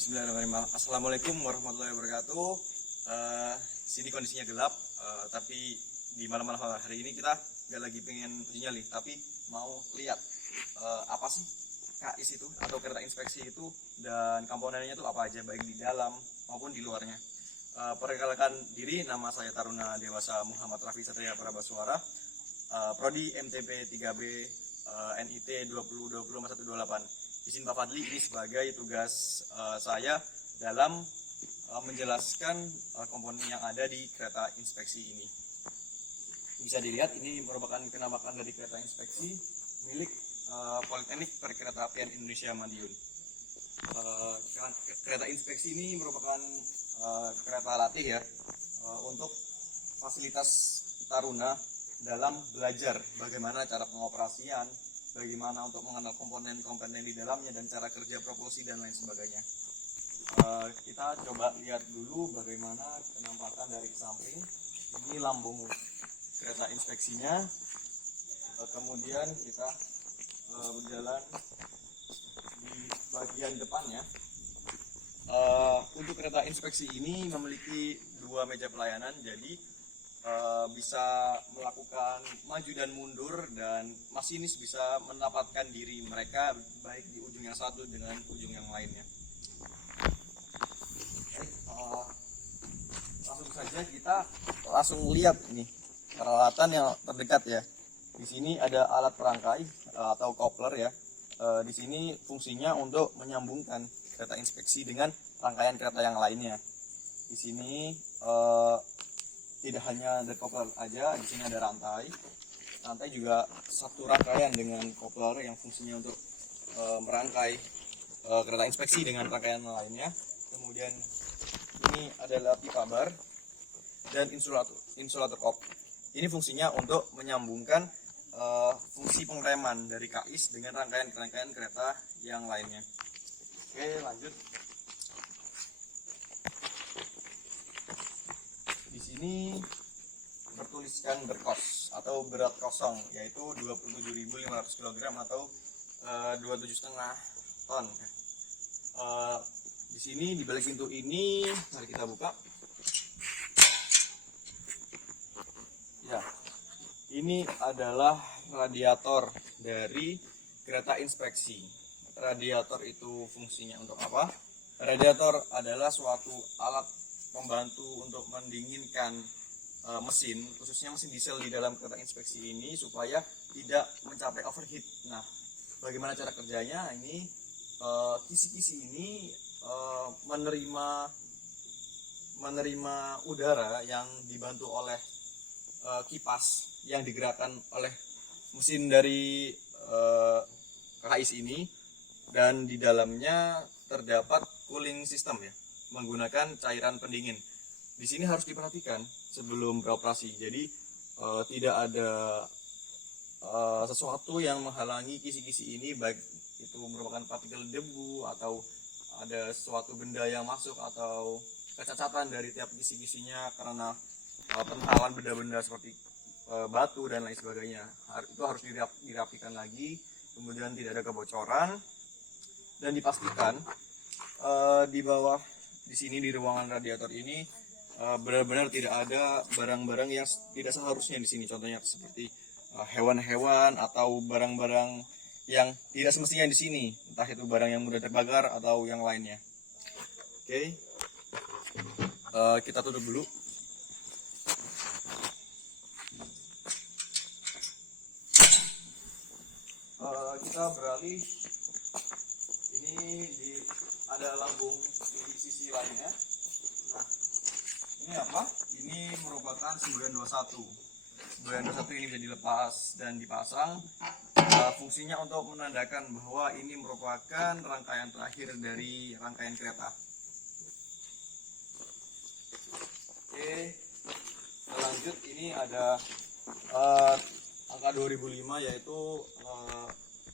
Bismillahirrahmanirrahim. Assalamualaikum warahmatullahi wabarakatuh. Sini kondisinya gelap, tapi di malam-malam hari ini kita nggak lagi pengen uji nyali, tapi mau lihat apa sih KIS itu atau kereta inspeksi itu dan komponennya itu apa aja, baik di dalam maupun di luarnya. Perkenalkan diri, nama saya Taruna Dewasa Muhammad Rafi Satria Prabaswara, Prodi MTP 3B, NIT 2020-128. Izin Pak Fadli, ini sebagai tugas saya dalam menjelaskan komponen yang ada di kereta inspeksi ini. Bisa dilihat, ini merupakan penampakan dari kereta inspeksi milik Politeknik Perkeretaapian Indonesia Madiun. Kereta inspeksi ini merupakan kereta latih ya, untuk fasilitas taruna dalam belajar bagaimana cara pengoperasian, bagaimana untuk mengenal komponen-komponen di dalamnya dan cara kerja propulsi dan lain sebagainya. Kita coba lihat dulu bagaimana penampakan dari samping. Ini lambung kereta inspeksinya. Kemudian kita berjalan di bagian depannya. Untuk kereta inspeksi ini memiliki dua meja pelayanan, jadi bisa melakukan maju dan mundur, dan masinis bisa menempatkan diri mereka baik di ujung yang satu dengan ujung yang lainnya. Langsung saja kita langsung lihat ini peralatan yang terdekat ya. Di sini ada alat perangkai atau coupler ya. Di sini fungsinya untuk menyambungkan kereta inspeksi dengan rangkaian kereta yang lainnya. Di sini tidak hanya ada coupler aja, di sini ada rantai. Rantai juga satu rangkaian dengan coupler yang fungsinya untuk merangkai kereta inspeksi dengan rangkaian lainnya. Kemudian ini adalah pipa bar dan insulator kop. Ini fungsinya untuk menyambungkan fungsi pengereman dari KIS dengan rangkaian kereta yang lainnya. Oke, lanjut. Ini bertuliskan berkos atau berat kosong, yaitu 27.500 kg atau 27,5 ton. Di sini di balik pintu ini, mari kita buka. Ya, ini adalah radiator dari kereta inspeksi. Radiator itu fungsinya untuk apa? Radiator adalah suatu alat membantu untuk mendinginkan mesin, khususnya mesin diesel di dalam kereta inspeksi ini supaya tidak mencapai overheat. Nah, bagaimana cara kerjanya? Ini kisi-kisi ini menerima udara yang dibantu oleh kipas yang digerakkan oleh mesin dari KIS ini, dan di dalamnya terdapat cooling system ya, menggunakan cairan pendingin. Di sini harus diperhatikan sebelum beroperasi. Jadi tidak ada sesuatu yang menghalangi kisi-kisi ini, baik itu merupakan partikel debu atau ada suatu benda yang masuk atau kecacatan dari tiap kisi-kisinya karena pentalan benda-benda seperti batu dan lain sebagainya. Itu harus dirapikan lagi, kemudian tidak ada kebocoran, dan dipastikan di bawah di sini di ruangan radiator ini benar-benar tidak ada barang-barang yang tidak seharusnya di sini. Contohnya seperti hewan-hewan atau barang-barang yang tidak semestinya di sini, entah itu barang yang mudah terbakar atau yang lainnya. Oke, kita tutup dulu. Kita beralih. Ini ada lambung di sisi lainnya. Nah, ini apa? Ini merupakan semboyan 21. Semboyan 21 ini bisa dilepas dan dipasang. Fungsinya untuk menandakan bahwa ini merupakan rangkaian terakhir dari rangkaian kereta. Oke, lanjut. Ini ada angka 2005, yaitu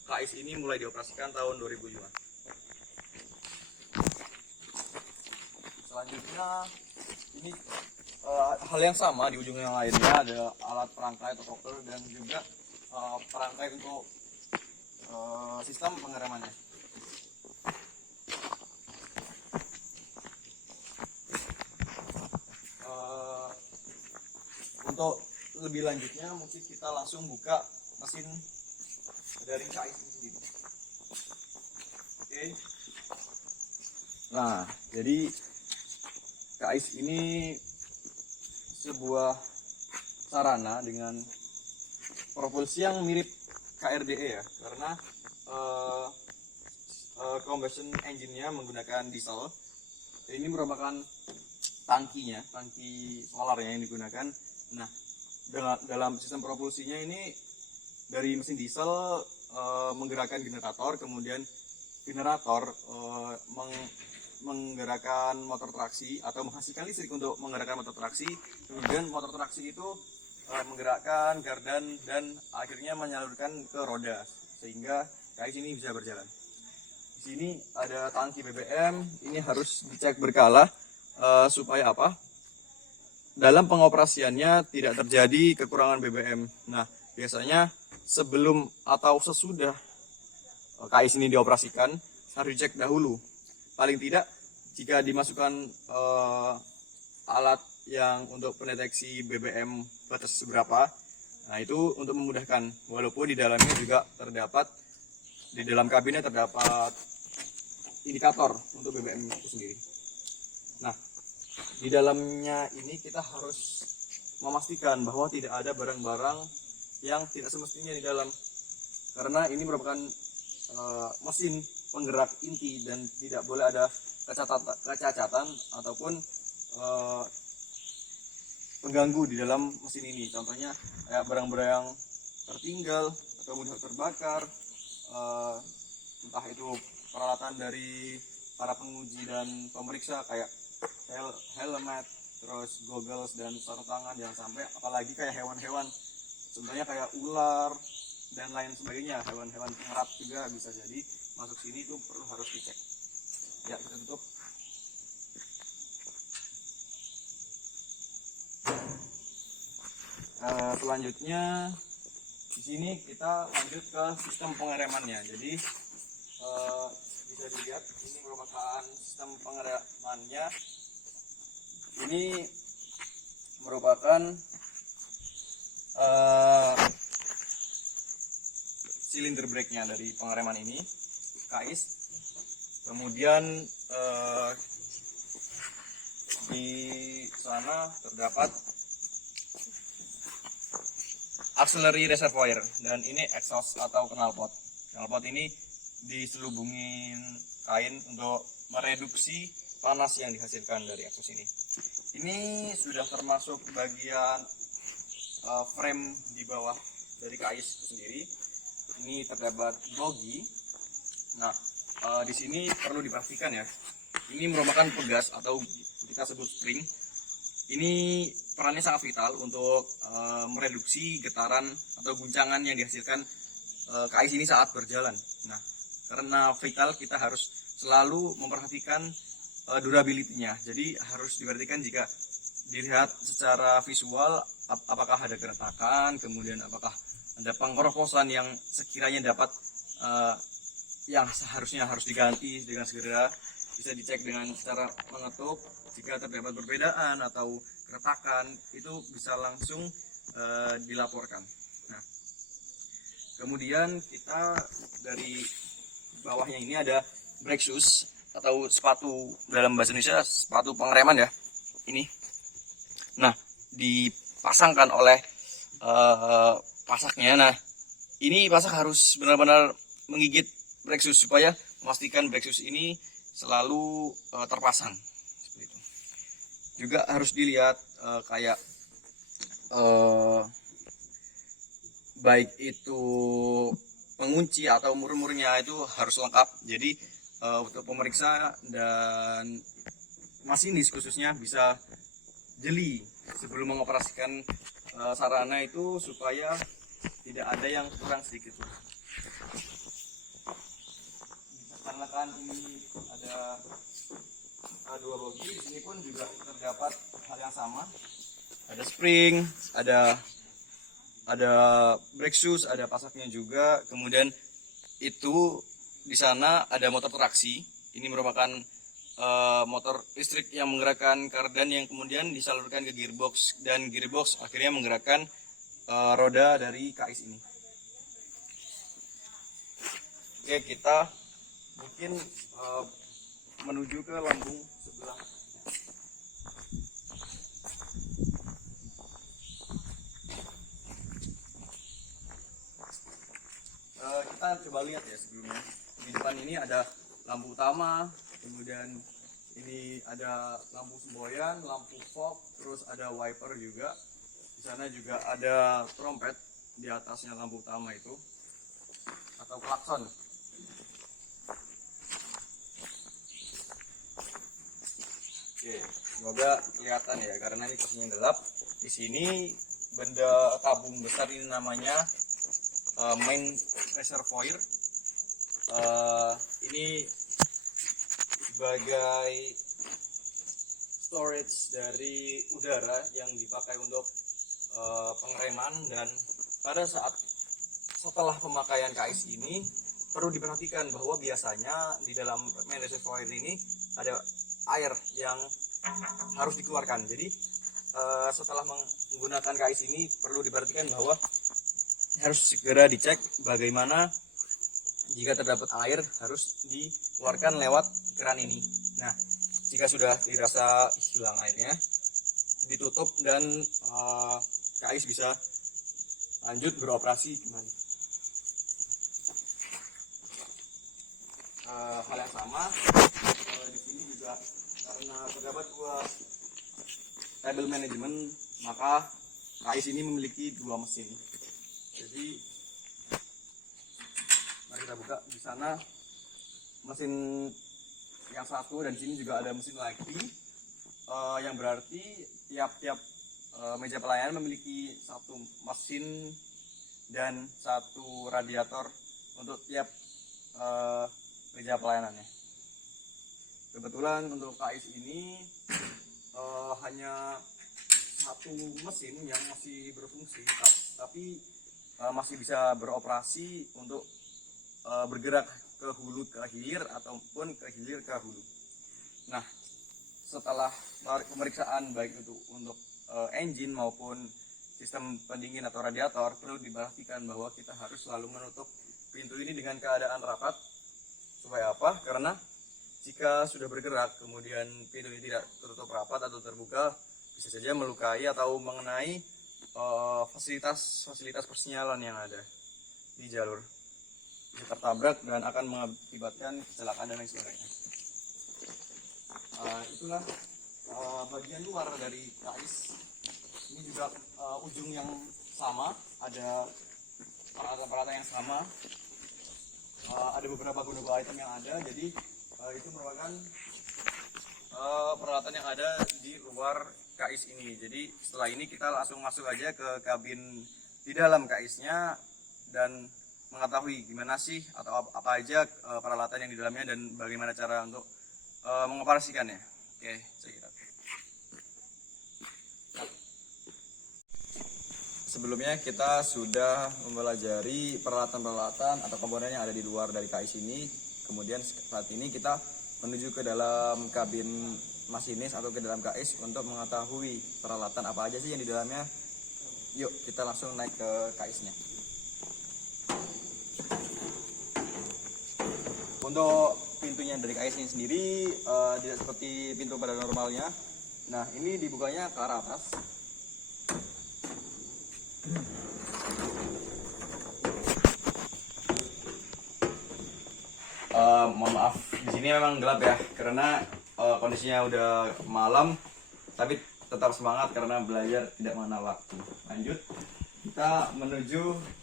KIS ini mulai dioperasikan tahun 2005. Selanjutnya ini hal yang sama di ujung yang lainnya, ada alat perangkai atau coupler dan juga perangkai untuk sistem pengeremannya. untuk lebih lanjutnya mungkin kita langsung buka mesin dari KAIS ini sendiri. Oke. Nah, jadi KAIS ini sebuah sarana dengan propulsi yang mirip KRDE ya, karena combustion engine-nya menggunakan diesel. Ini merupakan tangki solar yang digunakan. Nah, dalam sistem propulsinya ini dari mesin diesel menggerakkan generator, kemudian generator menggerakkan motor traksi atau menghasilkan listrik untuk menggerakkan motor traksi, kemudian motor traksi itu menggerakkan gardan dan akhirnya menyalurkan ke roda sehingga KAIS ini bisa berjalan. Di sini ada tangki BBM, ini harus dicek berkala supaya apa? Dalam pengoperasiannya tidak terjadi kekurangan BBM. Nah, biasanya sebelum atau sesudah KAIS ini dioperasikan harus dicek dahulu. Paling tidak jika dimasukkan alat yang untuk pendeteksi BBM batas seberapa, nah itu untuk memudahkan. Walaupun di dalamnya juga di dalam kabinnya terdapat indikator untuk BBM itu sendiri. Nah, di dalamnya ini kita harus memastikan bahwa tidak ada barang-barang yang tidak semestinya di dalam, karena ini merupakan mesin penggerak inti dan tidak boleh ada kecacatan ataupun pengganggu di dalam mesin ini. Contohnya kayak barang-barang yang tertinggal atau mudah terbakar, entah itu peralatan dari para penguji dan pemeriksa kayak helmet, terus goggles dan sarung tangan, jangan sampai, apalagi kayak hewan-hewan contohnya kayak ular dan lain sebagainya, hewan-hewan pengerat juga bisa jadi masuk sini, itu harus dicek. Ya, kita tutup. Selanjutnya di sini kita lanjut ke sistem pengeremannya. Jadi bisa dilihat ini merupakan sistem pengeremannya. Ini merupakan silinder brake-nya dari pengereman ini KAIS. Kemudian di sana terdapat auxiliary reservoir dan ini exhaust atau knalpot. Knalpot ini diselubungin kain untuk mereduksi panas yang dihasilkan dari exhaust ini. Ini sudah termasuk bagian frame di bawah dari KAIS itu sendiri. Ini terdapat bogi. Nah, di sini perlu dipastikan ya. Ini merupakan pegas atau kita sebut spring. Ini perannya sangat vital untuk mereduksi getaran atau guncangan yang dihasilkan KAIS ini saat berjalan. Nah, karena vital kita harus selalu memperhatikan durability-nya. Jadi harus diperhatikan jika dilihat secara visual apakah ada keretakan, kemudian apakah ada pengkoroposan yang sekiranya dapat yang seharusnya harus diganti dengan segera. Bisa dicek dengan cara mengetuk. Jika terdapat perbedaan atau keretakan, itu bisa langsung dilaporkan. Nah, kemudian kita dari bawahnya ini ada brake shoes atau sepatu, dalam bahasa Indonesia sepatu pengereman ya. Ini. Nah, dipasangkan oleh pasaknya. Nah, ini pasak harus benar-benar menggigit brake shoes supaya memastikan brake shoes ini selalu terpasang. Seperti itu. Juga harus dilihat kayak baik itu pengunci atau mur-murnya itu harus lengkap. Jadi untuk pemeriksa dan masinis khususnya bisa jeli sebelum mengoperasikan sarana itu supaya tidak ada yang kurang sedikit. Dikarenakan ini ada dua bogi, di sini pun juga terdapat hal yang sama. Ada spring, ada brake shoes, ada pasaknya juga. Kemudian itu di sana ada motor traksi. Ini merupakan motor listrik yang menggerakkan kardan yang kemudian disalurkan ke gearbox, dan gearbox akhirnya menggerakkan roda dari KAIS ini. Oke, kita mungkin menuju ke lambung sebelah. Kita coba lihat ya sebelumnya. Di depan ini ada lampu utama, kemudian ini ada lampu semboyan, lampu fog, terus ada wiper juga. Di sana juga ada trompet di atasnya lampu utama itu, atau klakson. Oke, semoga kelihatan ya, karena ini posisinya gelap. Di sini benda tabung besar ini namanya main reservoir. Ini sebagai storage dari udara yang dipakai untuk pengereman, dan pada saat setelah pemakaian KAIS ini perlu diperhatikan bahwa biasanya di dalam main reservoir ini ada air yang harus dikeluarkan. Jadi setelah menggunakan KAIS ini perlu diperhatikan bahwa harus segera dicek bagaimana jika terdapat air harus dikeluarkan lewat keran ini. Nah, jika sudah dirasa hilang airnya, ditutup dan KAIS bisa lanjut beroperasi kembali. Hal yang sama di sini juga, karena terdapat dua tabel manajemen, maka KAIS ini memiliki dua mesin. Jadi mari kita buka. Di sana mesin yang satu, dan di sini juga ada mesin lagi, yang berarti tiap-tiap meja pelayanan memiliki satu mesin dan satu radiator untuk tiap meja pelayanannya. Kebetulan untuk KAIS ini hanya satu mesin yang masih berfungsi, tapi masih bisa beroperasi untuk bergerak ke hulu ke hilir ataupun ke hilir ke hulu. Nah, setelah pemeriksaan baik itu untuk engine maupun sistem pendingin atau radiator, perlu diperhatikan bahwa kita harus selalu menutup pintu ini dengan keadaan rapat. Supaya apa? Karena jika sudah bergerak kemudian pintu ini tidak tertutup rapat atau terbuka, bisa saja melukai atau mengenai fasilitas persinyalan yang ada di jalur, bisa tertabrak dan akan mengakibatkan kecelakaan dan lain sebagainya. Itulah bagian luar dari KAIS. Ini juga ujung yang sama, ada peralatan-peralatan yang sama, ada beberapa beberapa item yang ada. Jadi itu merupakan peralatan yang ada di luar KAIS ini. Jadi setelah ini kita langsung masuk aja ke kabin di dalam KAIS-nya dan mengetahui gimana sih atau apa aja peralatan yang di dalamnya dan bagaimana cara untuk mengoperasikannya. Oke, kita. Sebelumnya kita sudah mempelajari peralatan-peralatan atau komponen yang ada di luar dari KAIS ini. Kemudian saat ini kita menuju ke dalam kabin masinis atau ke dalam KAIS untuk mengetahui peralatan apa aja sih yang di dalamnya. Yuk kita langsung naik ke KAIS-nya. Untuk pintunya dari KAIS ini sendiri tidak seperti pintu pada normalnya. Nah, ini dibukanya ke arah atas. Mohon maaf, di sini memang gelap ya, karena kondisinya udah malam, tapi tetap semangat karena belajar tidak mengenal waktu. Lanjut, kita menuju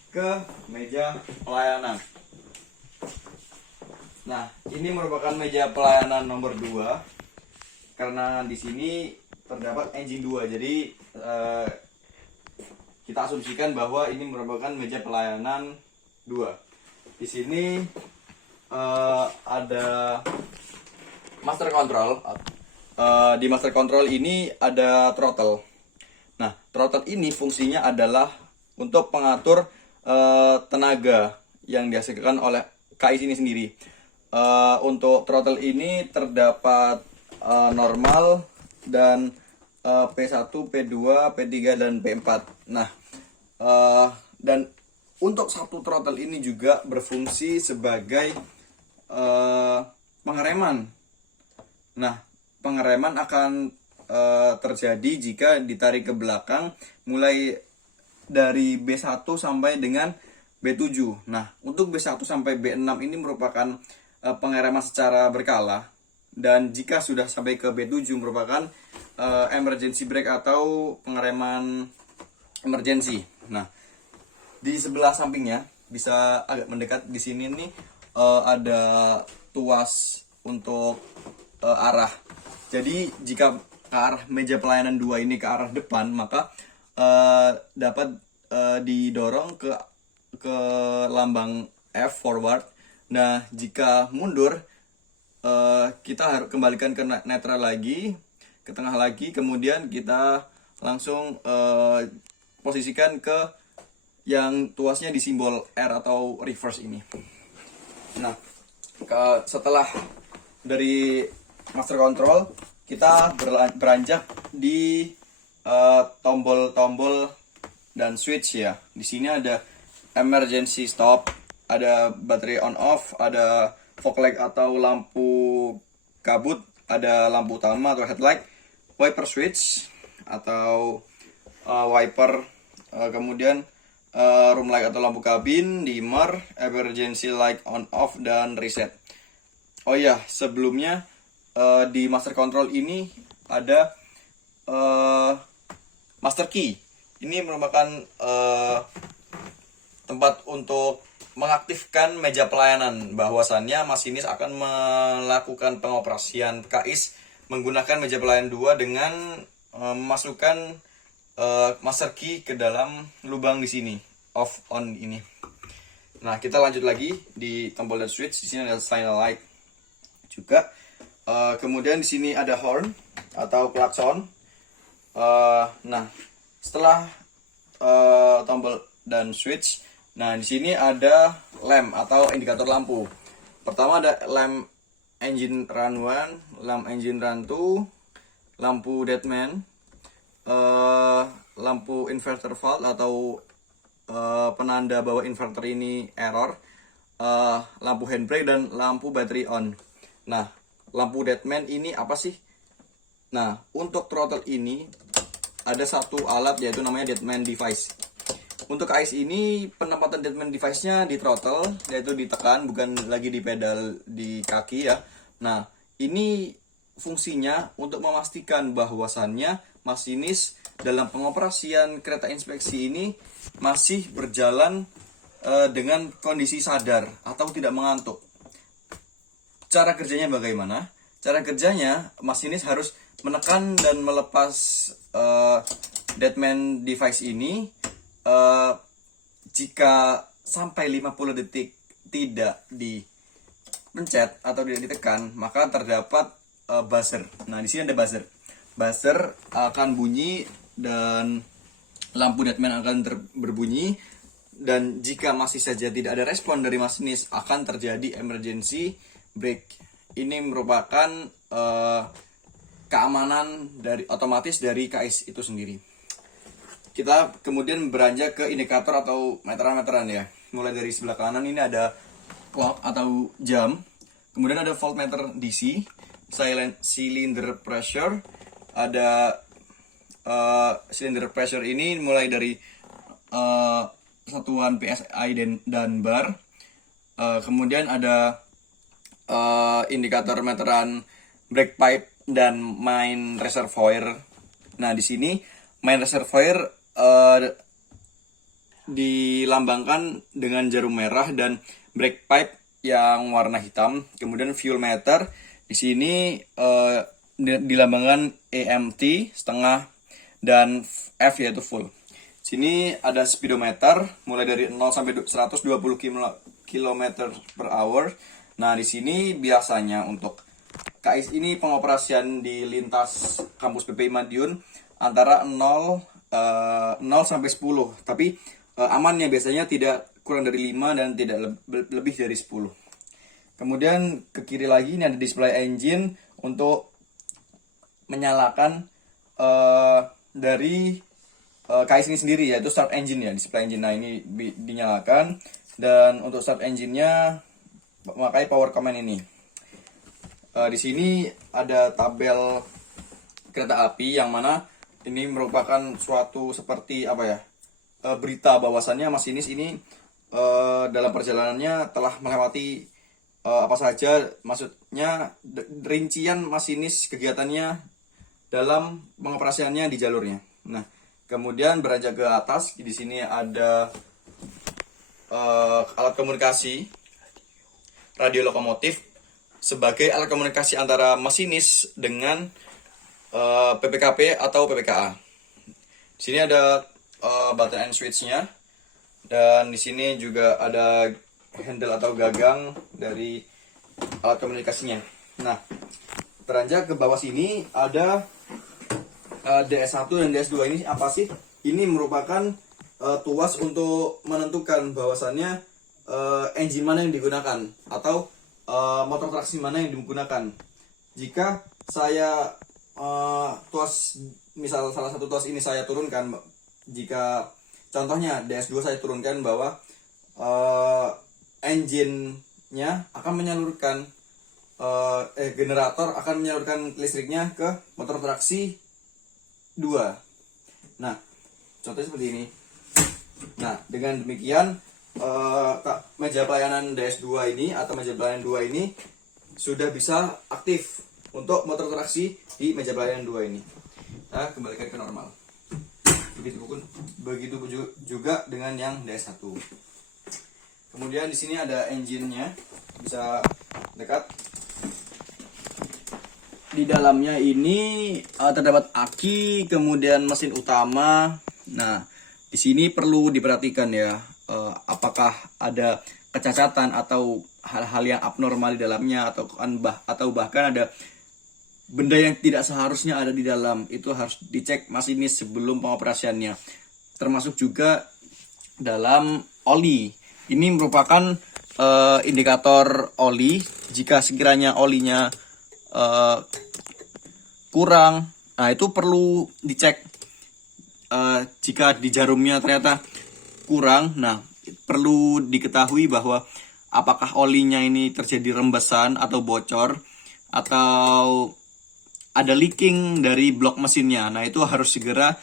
ke meja pelayanan. Nah, ini merupakan meja pelayanan nomor 2 karena di sini terdapat engine 2. Jadi kita asumsikan bahwa ini merupakan meja pelayanan 2. Di sini ada master control. Di master control ini ada throttle. Nah, throttle ini fungsinya adalah untuk pengatur tenaga yang dihasilkan oleh KAIS ini sendiri. Untuk throttle ini terdapat normal dan P1, P2, P3 dan P4. Nah, dan untuk satu throttle ini juga berfungsi sebagai pengereman. Nah, pengereman akan terjadi jika ditarik ke belakang mulai dari B1 sampai dengan B7. Nah, untuk B1 sampai B6 ini merupakan pengereman secara berkala, dan jika sudah sampai ke B7 merupakan emergency brake atau pengereman emergency. Nah, di sebelah sampingnya bisa agak mendekat di sini nih ada tuas untuk arah. Jadi jika ke arah meja pelayanan 2 ini ke arah depan, maka dapat didorong ke lambang F forward. Nah, jika mundur kita harus kembalikan ke netral lagi, ke tengah lagi, kemudian kita langsung posisikan ke yang tuasnya di simbol R atau reverse ini. Nah, setelah dari master control, kita beranjak di tombol-tombol dan switch ya. Di sini ada emergency stop, ada battery on off, ada fog light atau lampu kabut, ada lampu utama atau headlight, wiper switch atau wiper, kemudian room light atau lampu kabin, dimmer, emergency light on off, dan reset. Oh ya, sebelumnya di master control ini ada master key. Ini merupakan tempat untuk mengaktifkan meja pelayanan, bahwasannya masinis akan melakukan pengoperasian KAIS menggunakan meja pelayanan 2 dengan memasukkan master key ke dalam lubang di sini, off on ini. Nah, kita lanjut lagi di tombol dan switch. Di sini ada signal light juga. Kemudian di sini ada horn atau klakson. Nah, setelah tombol dan switch, nah di sini ada lamp atau indikator lampu. Pertama ada lamp engine run 1, lamp engine run 2, lampu deadman, lampu inverter fault atau penanda bahwa inverter ini error, lampu handbrake, dan lampu battery on. Nah, lampu deadman ini apa sih? Nah, untuk throttle ini ada satu alat yaitu namanya deadman device. Untuk KAIS ini penempatan deadman device-nya di throttle, yaitu ditekan, bukan lagi di pedal di kaki ya. Nah, ini fungsinya untuk memastikan bahwasannya masinis dalam pengoperasian kereta inspeksi ini masih berjalan dengan kondisi sadar atau tidak mengantuk. Cara kerjanya bagaimana? Cara kerjanya, masinis harus menekan dan melepas deadman device ini. Jika sampai 50 detik tidak dipencet atau tidak ditekan, maka terdapat buzzer. Nah, di sini ada buzzer. Buzzer akan bunyi dan lampu deadman akan berbunyi, dan jika masih saja tidak ada respon dari masinis akan terjadi emergency brake. Ini merupakan keamanan dari otomatis dari KAIS itu sendiri. Kita kemudian beranjak ke indikator atau meteran-meteran ya. Mulai dari sebelah kanan ini ada clock atau jam, kemudian ada voltmeter DC, cylinder pressure, ada cylinder pressure ini mulai dari satuan PSI dan bar. Kemudian ada indikator meteran brake pipe dan main reservoir. Nah, di sini main reservoir dilambangkan dengan jarum merah dan brake pipe yang warna hitam. Kemudian fuel meter di sini dilambangkan EMT setengah dan F yaitu full. Sini ada speedometer mulai dari 0 sampai 120 km per hour. Nah, di sini biasanya untuk KAIS ini pengoperasian di lintas kampus PPI Madiun antara 0 sampai 10. Tapi amannya biasanya tidak kurang dari 5 dan tidak lebih dari 10. Kemudian ke kiri lagi ini ada display engine untuk menyalakan dari KS ini sendiri, yaitu start engine ya, display engine. Nah ini dinyalakan, dan untuk start engine-nya memakai power command ini. Di sini ada tabel kereta api yang mana ini merupakan suatu seperti apa ya, berita bahwasannya masinis ini dalam perjalanannya telah melewati apa saja, maksudnya rincian masinis kegiatannya dalam pengoperasiannya di jalurnya. Nah, kemudian beranjak ke atas, di sini ada alat komunikasi radio lokomotif sebagai alat komunikasi antara masinis dengan PPKP atau PPKA. Di sini ada button and switch-nya, dan di sini juga ada handle atau gagang dari alat komunikasinya. Nah, beranjak ke bawah sini ada DS1 dan DS2. Ini apa sih? Ini merupakan tuas untuk menentukan bahwasannya engine mana yang digunakan atau motor traksi mana yang digunakan. Jika saya tuas, misal salah satu tuas ini saya turunkan, jika contohnya DS2 saya turunkan bahwa engine-nya akan menyalurkan generator akan menyalurkan listriknya ke motor traksi 2. Nah, contohnya seperti ini. Nah, dengan demikian meja pelayanan DS2 ini atau meja pelayanan 2 ini sudah bisa aktif untuk motor traksi di meja pelayanan 2 ini. Nah, kembalikan ke normal. Begitu juga dengan yang DS1. Kemudian di sini ada engine-nya, bisa dekat. Di dalamnya ini terdapat aki, kemudian mesin utama. Nah, di sini perlu diperhatikan ya, apakah ada kecacatan atau hal-hal yang abnormal di dalamnya, atau bahkan ada benda yang tidak seharusnya ada di dalam. Itu harus dicek masinis sebelum pengoperasiannya. Termasuk juga dalam oli. Ini merupakan indikator oli. Jika sekiranya olinya kurang, nah itu perlu dicek. Jika di jarumnya ternyata kurang, nah perlu diketahui bahwa apakah olinya ini terjadi rembesan atau bocor, atau ada leaking dari blok mesinnya. Nah itu harus segera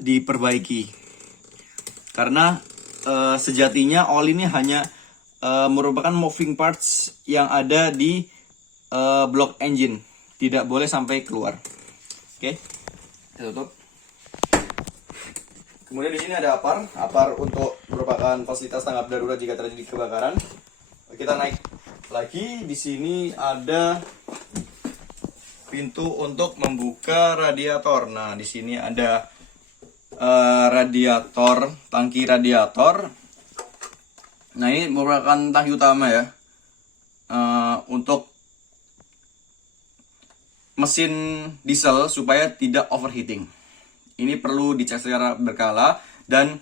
diperbaiki, karena sejatinya oli ini hanya merupakan moving parts yang ada di blok engine, tidak boleh sampai keluar. Oke, kita tutup. Kemudian di sini ada apar untuk merupakan fasilitas tanggap darurat jika terjadi kebakaran. Kita naik lagi, di sini ada pintu untuk membuka radiator. Nah, di sini ada radiator, tangki radiator. Nah, ini merupakan tangki utama ya, untuk mesin diesel supaya tidak overheating. Ini perlu dicek secara berkala dan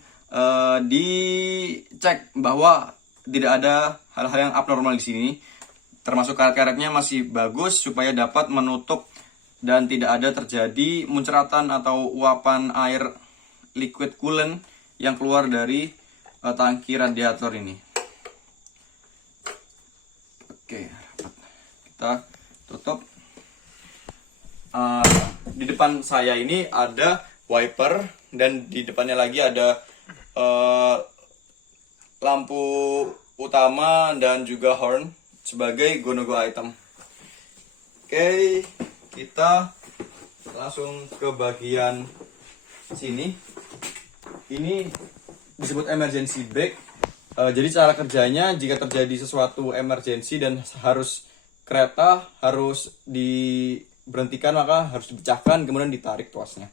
dicek bahwa tidak ada hal-hal yang abnormal di sini. Termasuk karet-karetnya masih bagus supaya dapat menutup dan tidak ada terjadi muncratan atau uapan air liquid coolant yang keluar dari tangki radiator ini. Oke, kita tutup. Di depan saya ini ada wiper, dan di depannya lagi ada lampu utama dan juga horn sebagai go-no-go item. Oke, kita langsung ke bagian sini. Ini disebut emergency brake. Jadi cara kerjanya, jika terjadi sesuatu emergency dan kereta harus diberhentikan, maka harus dipecahkan kemudian ditarik tuasnya.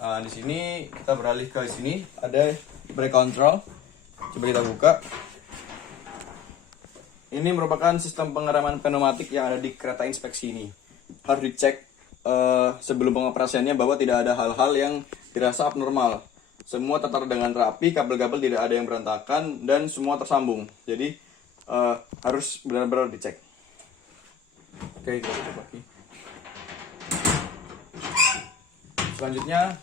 Di sini kita beralih ke sini, ada brake control. Coba kita buka. Ini merupakan sistem pengereman pneumatik yang ada di kereta inspeksi ini. Harus dicek sebelum pengoperasiannya bahwa tidak ada hal-hal yang dirasa abnormal. Semua tertata dengan rapi, kabel-kabel tidak ada yang berantakan, dan semua tersambung. Jadi harus benar-benar dicek. Oke, kita tutup lagi. Selanjutnya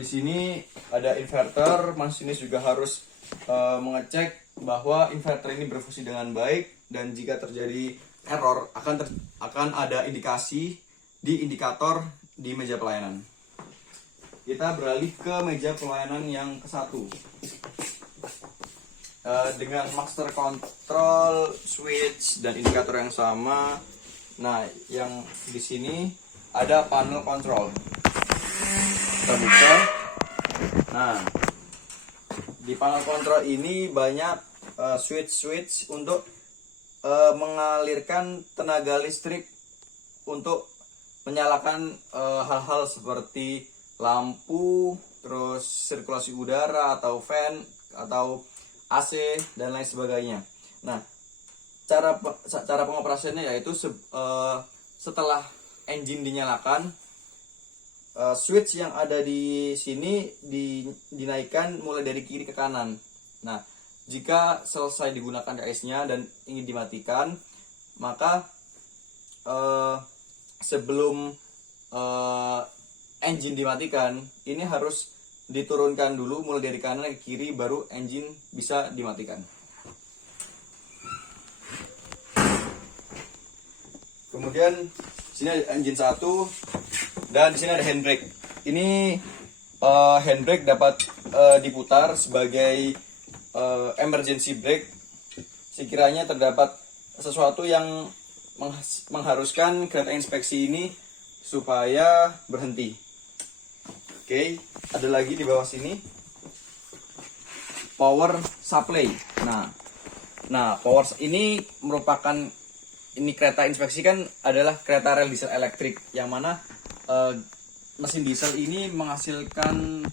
di sini ada inverter. Masinis juga harus mengecek bahwa inverter ini berfungsi dengan baik, dan jika terjadi error akan ada indikasi di indikator di meja pelayanan. Kita beralih ke meja pelayanan yang ke-1 dengan master control, switch, dan indikator yang sama. Nah, yang di sini ada panel control. Kita buka. Nah, di panel control ini banyak switch untuk mengalirkan tenaga listrik untuk menyalakan hal-hal seperti lampu, terus sirkulasi udara atau fan atau AC dan lain sebagainya. Nah, cara pengoperasiannya yaitu setelah engine dinyalakan, switch yang ada di sini dinaikkan mulai dari kiri ke kanan. Nah, jika selesai digunakan KS-nya dan ingin dimatikan, maka sebelum engine dimatikan, ini harus diturunkan dulu mulai dari kanan ke kiri, baru engine bisa dimatikan. Kemudian sini ada engine 1 dan di sini ada handbrake. Ini handbrake dapat diputar sebagai emergency brake sekiranya terdapat sesuatu yang mengharuskan kereta inspeksi ini supaya berhenti. Oke, ada lagi di bawah sini power supply. Nah, power ini merupakan, ini kereta inspeksi kan adalah kereta rel diesel elektrik, yang mana mesin diesel ini menghasilkan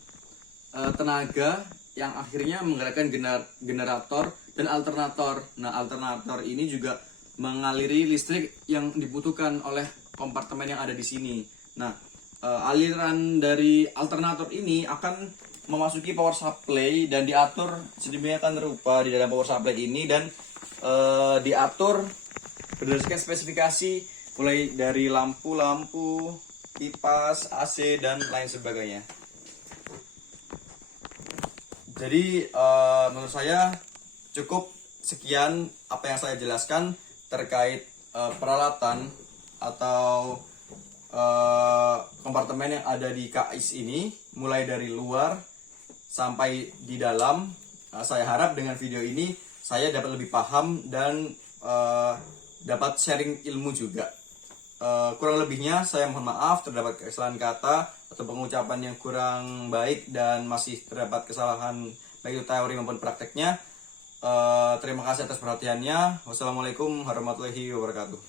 tenaga yang akhirnya menggerakkan generator dan alternator. Nah, alternator ini juga mengaliri listrik yang dibutuhkan oleh kompartemen yang ada di sini. Nah, aliran dari alternator ini akan memasuki power supply dan diatur sedemikian rupa di dalam power supply ini, dan diatur berdasarkan spesifikasi mulai dari lampu-lampu, kipas, AC, dan lain sebagainya. Jadi menurut saya cukup sekian apa yang saya jelaskan terkait peralatan atau kompartemen yang ada di KAIS ini, mulai dari luar sampai di dalam. Saya harap dengan video ini saya dapat lebih paham dan dapat sharing ilmu juga. Kurang lebihnya saya mohon maaf, terdapat kesalahan kata atau pengucapan yang kurang baik dan masih terdapat kesalahan baik itu teori maupun prakteknya. Terima kasih atas perhatiannya. Wassalamualaikum warahmatullahi wabarakatuh.